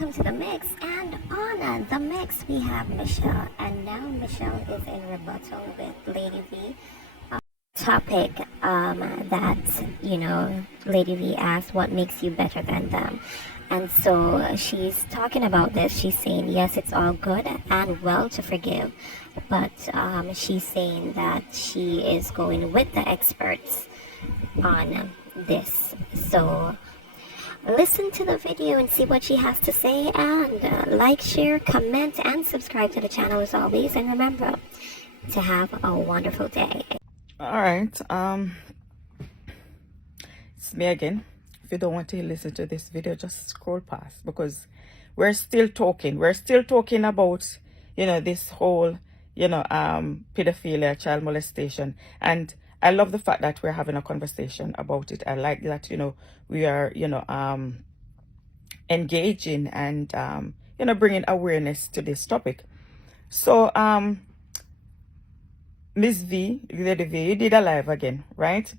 welcome to the mix. And on the mix, we have Michelle. And now Michelle is in rebuttal with Lady V. Topic that, Lady V asked, what makes you better than them? And so she's talking about this. She's saying, yes, it's all good and well to forgive. But she's saying that she is going with the experts on this. So listen to the video and see what she has to say, and like, share, comment, and subscribe to the channel as always. And remember to have a wonderful day. All right, it's me again. If you don't want to listen to this video, just scroll past, because we're still talking about, this whole, pedophilia, child molestation. And I love the fact that we're having a conversation about it. I like that, we are, engaging and, bringing awareness to this topic. So, Miss V, Lady V, you did a live again, right?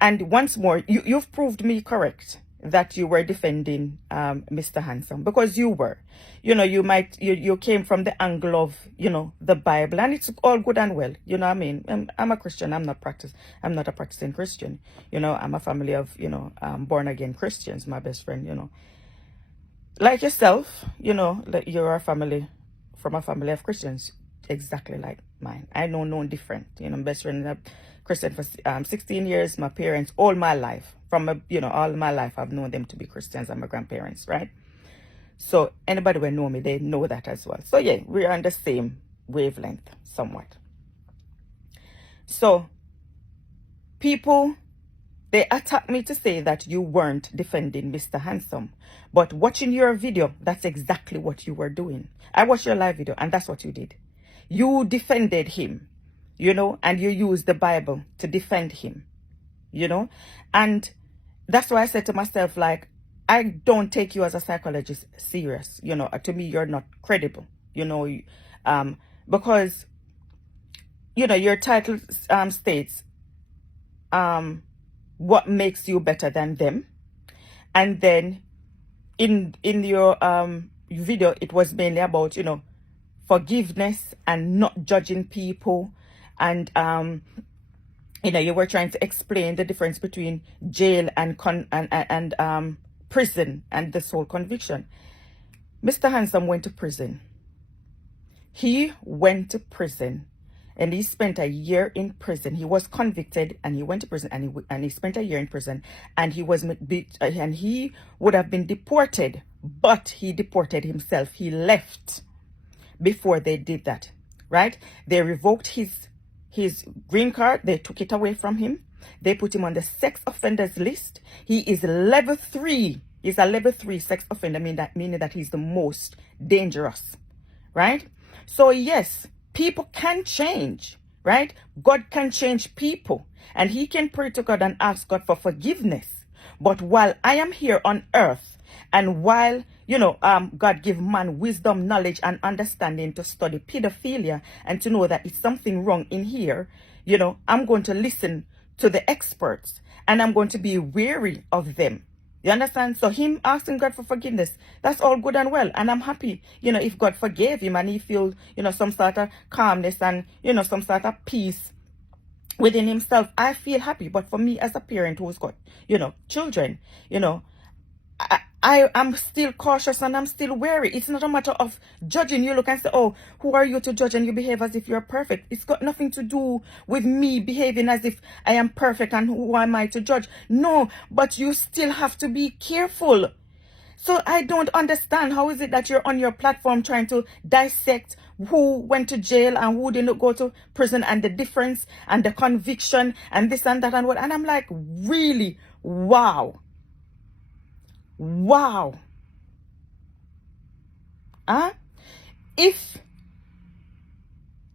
And once more, you've proved me correct that you were defending Mr. Handsome, because you were. You came from the angle of, the Bible, and it's all good and well. You know what I mean? I'm a Christian. I'm not a practicing Christian. I'm a family of, born again Christians, my best friend, like yourself, you're a family from a family of Christians, exactly like mine. I know no different. I'm best friend, a Christian for 16 years. My parents, all my life, all my life, I've known them to be Christians, and my grandparents, right? So anybody will know me, they know that as well. So yeah, we're on the same wavelength somewhat. So people, they attack me to say that you weren't defending Mr. Handsome. But watching your video, that's exactly what you were doing. I watched your live video, and that's what you did. You defended him, and you used the Bible to defend him, And that's why I said to myself, like, I don't take you as a psychologist serious. To me, you're not credible, because, your title states, what makes you better than them. And then in your video, it was mainly about, forgiveness and not judging people. And you were trying to explain the difference between jail and prison and this whole conviction. Mr. Handsome went to prison. He went to prison, and he spent a year in prison. He was convicted, and he went to prison, and he spent a year in prison, and he would have been deported, but he deported himself. He left before they did that, right? They revoked his green card. They took it away from him. They put him on the sex offenders list. He is level 3. He's a level 3 sex offender, meaning that he's the most dangerous, right? So yes, people can change, right? God can change people, and he can pray to God and ask God for forgiveness. But while I am here on earth, and while, God give man wisdom, knowledge, and understanding to study pedophilia and to know that it's something wrong in here, I'm going to listen to the experts, and I'm going to be wary of them. You understand? So him asking God for forgiveness, that's all good and well. And I'm happy, if God forgave him and he feels, some sort of calmness and, some sort of peace within himself, I feel happy. But for me as a parent who's got, children, I am still cautious and I'm still wary. It's not a matter of judging. You look and say, oh, who are you to judge, and you behave as if you're perfect. It's got nothing to do with me behaving as if I am perfect, and who am I to judge? No, but you still have to be careful. So I don't understand, how is it that you're on your platform trying to dissect who went to jail and who didn't go to prison, and the difference and the conviction and this and that and what. And I'm like, really? Wow. If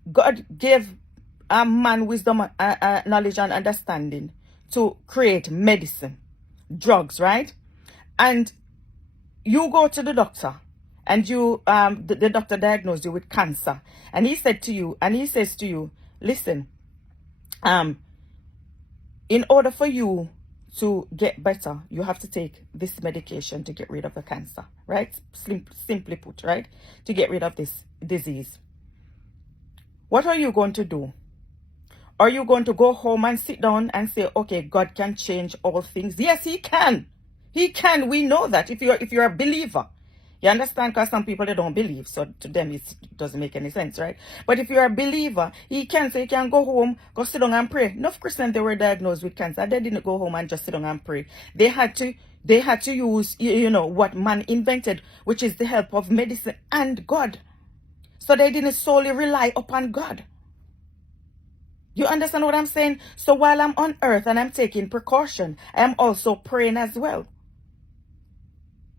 God gave a man wisdom, knowledge and understanding to create medicine, drugs, right? And you go to the doctor, and the doctor diagnosed you with cancer, and he says to you, listen, in order for you to get better, you have to take this medication to get rid of the cancer, right? Simply put, right? To get rid of this disease. What are you going to do? Are you going to go home and sit down and say, okay, God can change all things? Yes, he can. He can. We know that if you're a believer. You understand? Because some people, they don't believe. So to them, it doesn't make any sense, right? But if you're a believer, he can. So you can go home, go sit down and pray. Enough Christians, they were diagnosed with cancer. They didn't go home and just sit down and pray. They had to use, what man invented, which is the help of medicine and God. So they didn't solely rely upon God. You understand what I'm saying? So while I'm on earth and I'm taking precaution, I am also praying as well.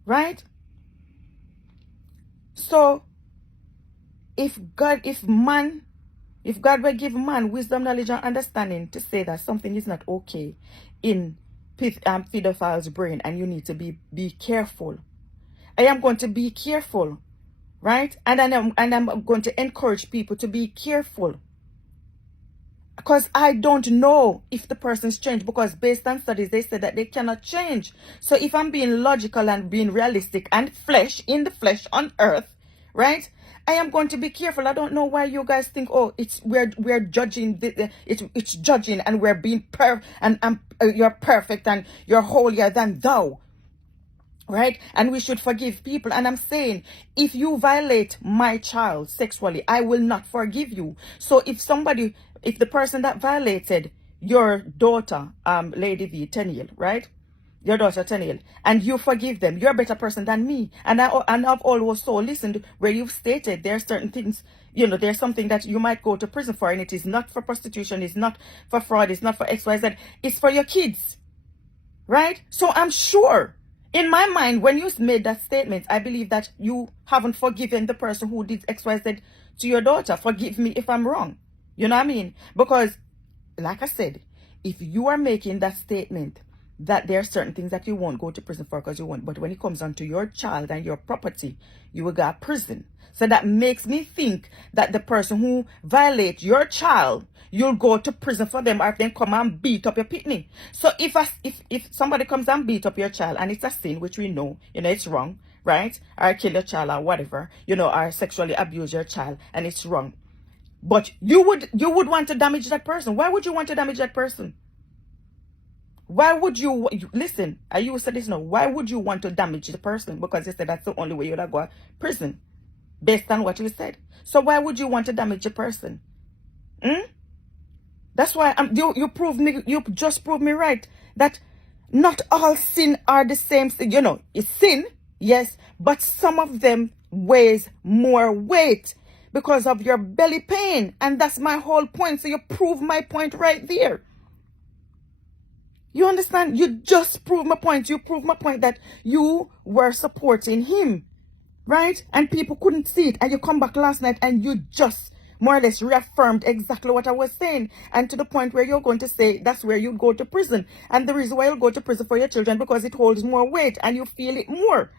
Right? So if God will give man wisdom, knowledge, and understanding to say that something is not okay in pedophile's brain and you need to be careful, I am going to be careful. Right? And I'm going to encourage people to be careful. Because I don't know if the person's changed, because based on studies, they said that they cannot change. So if I'm being logical and being realistic and in the flesh on earth, right? I am going to be careful. I don't know why you guys think, oh, we're judging, it's judging and we're being and you're perfect and you're holier than thou. Right? And we should forgive people. And I'm saying, if you violate my child sexually, I will not forgive you. So if the person that violated your daughter, Lady V, Teniel, right? Your daughter Teniel, and you forgive them, you're a better person than me. And I've also listened where you've stated there are certain things, there's something that you might go to prison for, and it is not for prostitution, it's not for fraud, it's not for XYZ, it's for your kids. Right? So I'm sure, in my mind, when you made that statement, I believe that you haven't forgiven the person who did XYZ to your daughter. Forgive me if I'm wrong. You know what I mean? Because, like I said, if you are making that statement that there are certain things that you won't go to prison for because you won't, but when it comes onto your child and your property, you will go to prison. So that makes me think that the person who violates your child, you'll go to prison for them, or if they come and beat up your pitney. So if somebody comes and beat up your child and it's a sin, which we know, it's wrong, right? Or kill your child or whatever, or sexually abuse your child and it's wrong. But you would want to damage that person. Why would you want to damage that person? Why would you listen? You said this now. Why would you want to damage the person? Because you said that's the only way you'd go to prison, based on what you said. So why would you want to damage the person? That's why you just proved me right that not all sin are the same. It's sin, yes, but some of them weighs more weight because of your belly pain, and that's my whole point. So you prove my point right there. You understand? You just proved my point. You proved my point that you were supporting him, right? And people couldn't see it. And you come back last night and you just more or less reaffirmed exactly what I was saying. And to the point where you're going to say that's where you go to prison. And the reason why you'll go to prison for your children, because it holds more weight and you feel it more.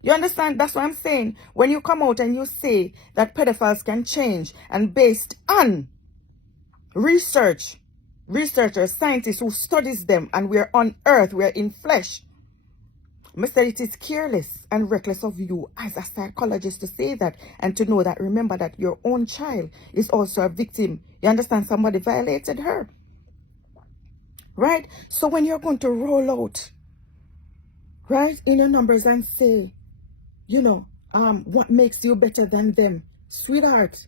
You understand? That's what I'm saying. When you come out and you say that pedophiles can change, and based on researchers, scientists who studies them, and we're on earth, we're in flesh. Mr. It is careless and reckless of you as a psychologist to say that, and to know that, remember that your own child is also a victim. You understand? Somebody violated her. Right? So when you're going to roll out, right, in your numbers and say, what makes you better than them? Sweetheart,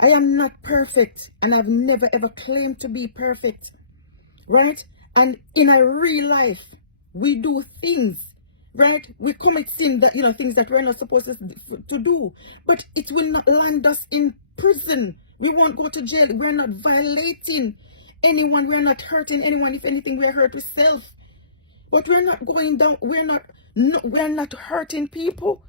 I am not perfect, and I've never ever claimed to be perfect, right? And in a real life, we do things, right? We commit sin that, things that we're not supposed to do, but it will not land us in prison. We won't go to jail. We're not violating anyone. We're not hurting anyone. If anything, we're hurt ourselves. But we're not going down. We're not hurting people.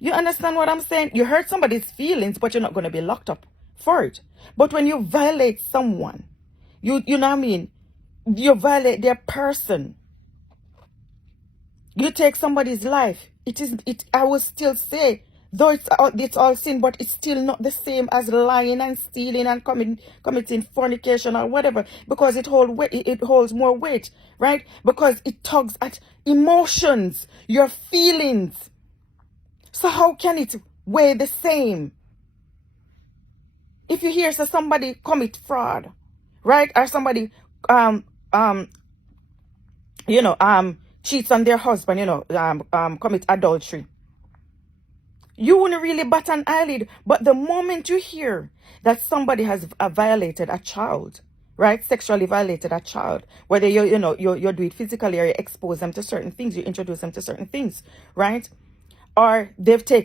You understand what I'm saying? You hurt somebody's feelings, but you're not going to be locked up for it. But when you violate someone, you know what I mean? You violate their person. You take somebody's life. I will still say Though it's all sin, but it's still not the same as lying and stealing and committing fornication or whatever, because it holds more weight, right? Because it tugs at emotions, your feelings. So how can it weigh the same? If you hear somebody commit fraud, right, or somebody um um cheats on their husband, commit adultery, you wouldn't really bat an eyelid. But the moment you hear that somebody has violated a child, right, sexually violated a child, whether you do it physically or you expose them to certain things, you introduce them to certain things, right, or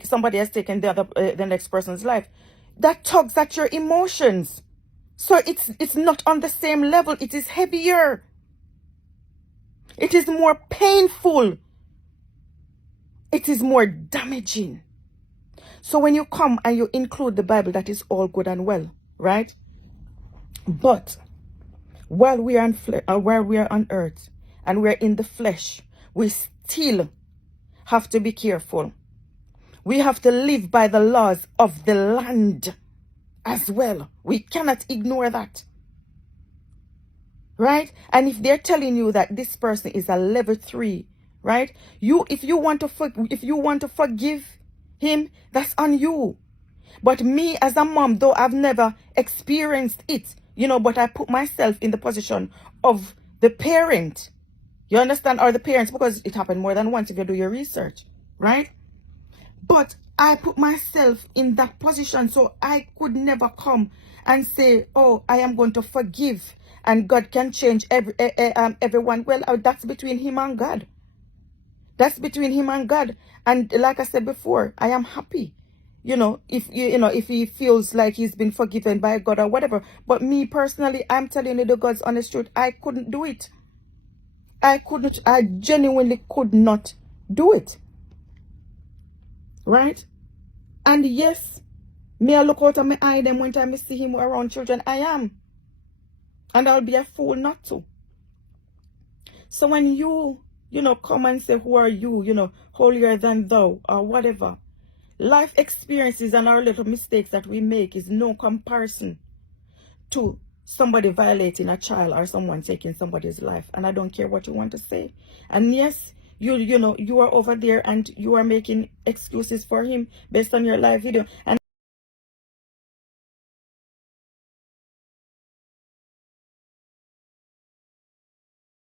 somebody has taken the next person's life, that tugs at your emotions. So it's not on the same level. It is heavier. It is more painful. It is more damaging. So when you come and you include the Bible, that is all good and well, right? But while we are on earth and we are in the flesh, we still have to be careful. We have to live by the laws of the land as well. We cannot ignore that. Right? And if they're telling you that this person is a level 3, right? If you want to forgive him, that's on you. But me as a mom, though I've never experienced it, but I put myself in the position of the parent. You understand? Or the parents, because it happened more than once if you do your research, right? But I put myself in that position, so I could never come and say, oh, I am going to forgive and God can change everyone. Well, that's between him and God. That's between him and God. And like I said before, I am happy, if he feels like he's been forgiven by God or whatever. But me personally, I'm telling you the God's honest truth, I couldn't do it. I genuinely could not do it. Right? And yes, me I look out of my eye them when time I see him around children. I am. And I'll be a fool not to. So when you come and say, who are you, holier than thou or whatever, life experiences and our little mistakes that we make is no comparison to somebody violating a child or someone taking somebody's life. And I don't care what you want to say. And yes, you are over there and you are making excuses for him based on your live video. And